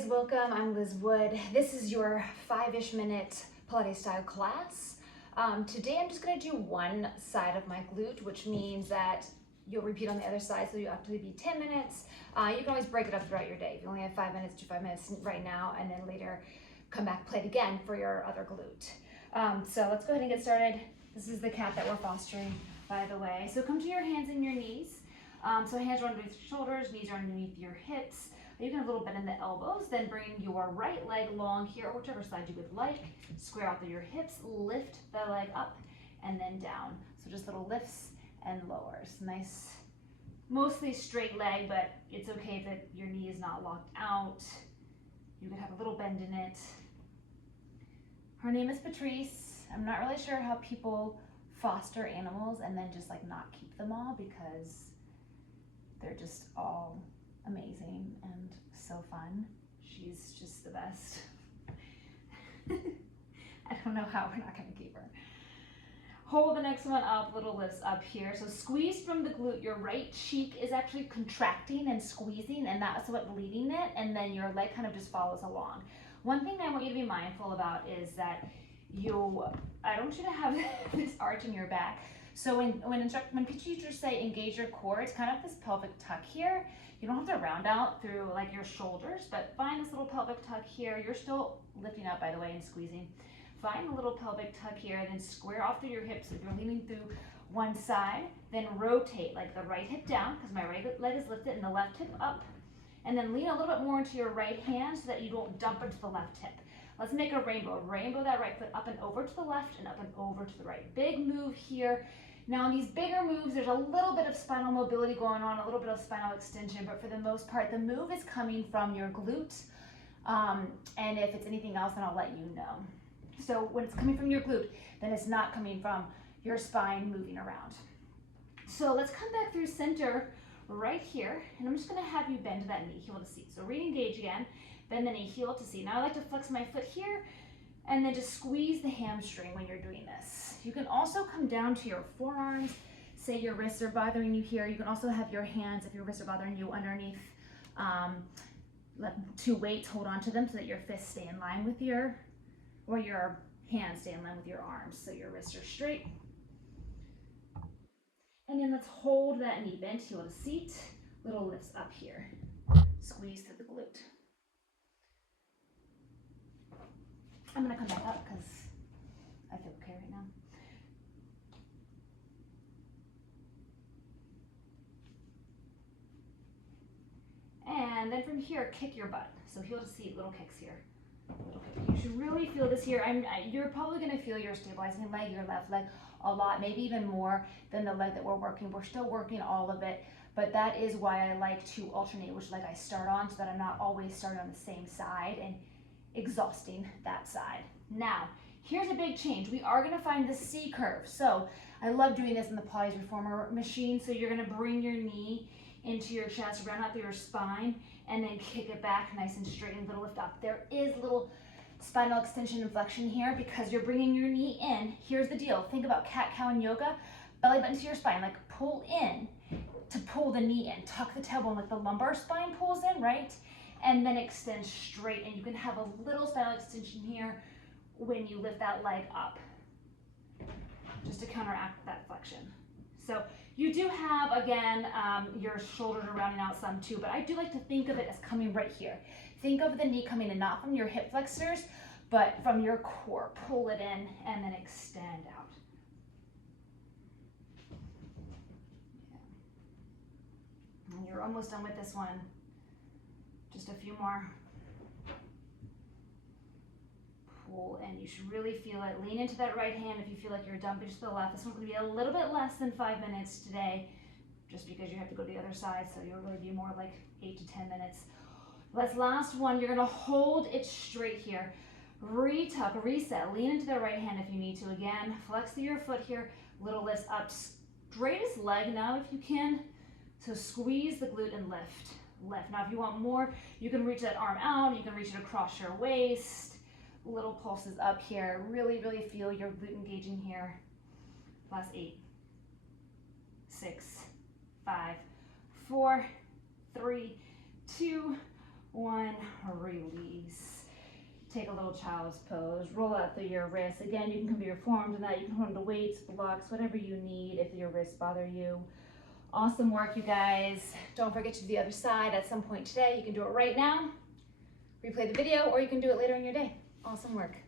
guys, welcome. I'm Liz Wood. This is your 5-ish minute Pilates style class. Today I'm just going to do one side of my glute, which means that you'll repeat on the other side, so you'll actually be 10 minutes. You can always break it up throughout your day. If you only have 5 minutes, do 5 minutes right now, and then later come back, play it again for your other glute. So let's go ahead and get started. This is the cat that we're fostering, by the way. So come to your hands and your knees. So hands are underneath your shoulders, knees are underneath your hips. You can have a little bit in the elbows, then bring your right leg long here, or whichever side you would like. Square out through your hips, lift the leg up, and then down. So just little lifts and lowers. Nice, mostly straight leg, but it's okay that your knee is not locked out. You could have a little bend in it. Her name is Patrice. I'm not really sure how people foster animals and then just like not keep them all, because they're just all amazing and so fun. She's just the best. I don't know how we're not gonna keep her. Hold the next one up, little lifts up here. So squeeze from the glute. Your right cheek is actually contracting and squeezing, and that's what's leading it, and then your leg kind of just follows along. One thing I want you to be mindful about is that I don't want you to have this arch in your back. So when teachers say engage your core, it's kind of this pelvic tuck here. You don't have to round out through like your shoulders, but find this little pelvic tuck here. You're still lifting up, by the way, and squeezing. Find a little pelvic tuck here, and then square off through your hips. If you're leaning through one side, then rotate like the right hip down, because my right leg is lifted, and the left hip up. And then lean a little bit more into your right hand so that you don't dump into the left hip. Let's make a rainbow. Rainbow that right foot up and over to the left and up and over to the right. Big move here. Now in these bigger moves, there's a little bit of spinal mobility going on, a little bit of spinal extension, but for the most part, the move is coming from your glute. And if it's anything else, then I'll let you know. So when it's coming from your glute, then it's not coming from your spine moving around. So let's come back through center right here, and I'm just gonna have you bend that knee, heel to seat. So re-engage again, bend the knee, heel to seat. Now I like to flex my foot here, and then just squeeze the hamstring when you're doing this. You can also come down to your forearms. Say your wrists are bothering you here. You can also have your hands, if your wrists are bothering you, underneath two weights, hold on to them so that your fists stay in line with your hands stay in line with your arms, so your wrists are straight. And then let's hold that knee bent, heel to seat, little lifts up here. Squeeze through the glute. I'm gonna come back up because I feel okay right now. And then from here, kick your butt. So heel to seat, little kicks here. Little kick. You should really feel this here. You're probably gonna feel your stabilizing leg, your left leg, a lot, maybe even more than the leg that we're working. We're still working all of it, but that is why I like to alternate which leg I start on, so that I'm not always starting on the same side and exhausting that side. Now, here's a big change. We are gonna find the C curve. So I love doing this in the Pilates Reformer machine. So you're gonna bring your knee into your chest, round out through your spine, and then kick it back nice and straight and little lift up. There is little spinal extension and flexion here because you're bringing your knee in. Here's the deal. Think about cat-cow in yoga. Belly button to your spine, like pull in to pull the knee in. Tuck the tailbone like the lumbar spine pulls in, right? And then extend straight, and you can have a little spinal extension here when you lift that leg up, just to counteract that flexion. So you do have, again, your shoulders are rounding out some too, but I do like to think of it as coming right here. Think of the knee coming in, not from your hip flexors, but from your core. Pull it in and then extend out. Yeah. And you're almost done with this one. Just a few more. Pull, and you should really feel it. Lean into that right hand if you feel like you're dumping to the left. This one's going to be a little bit less than 5 minutes today, just because you have to go to the other side, so you'll really be more like 8 to 10 minutes. Let's last one. You're going to hold it straight here. Retuck, reset, lean into the right hand if you need to. Again, flex through your foot here, little lifts up. Straightest leg now if you can. So squeeze the glute and lift. Lift. Now if you want more, you can reach that arm out, you can reach it across your waist. Little pulses up here. Really, really feel your glute engaging here. Last 8, 6, 5, 4, 3, 2, 1. release. Take a little child's pose, roll out through your wrists. Again, you can come to your forearms and that. You can hold the weights, blocks, whatever you need if your wrists bother you. Awesome work, you guys. Don't forget to do the other side at some point today. You can do it right now, replay the video, or you can do it later in your day. Awesome work.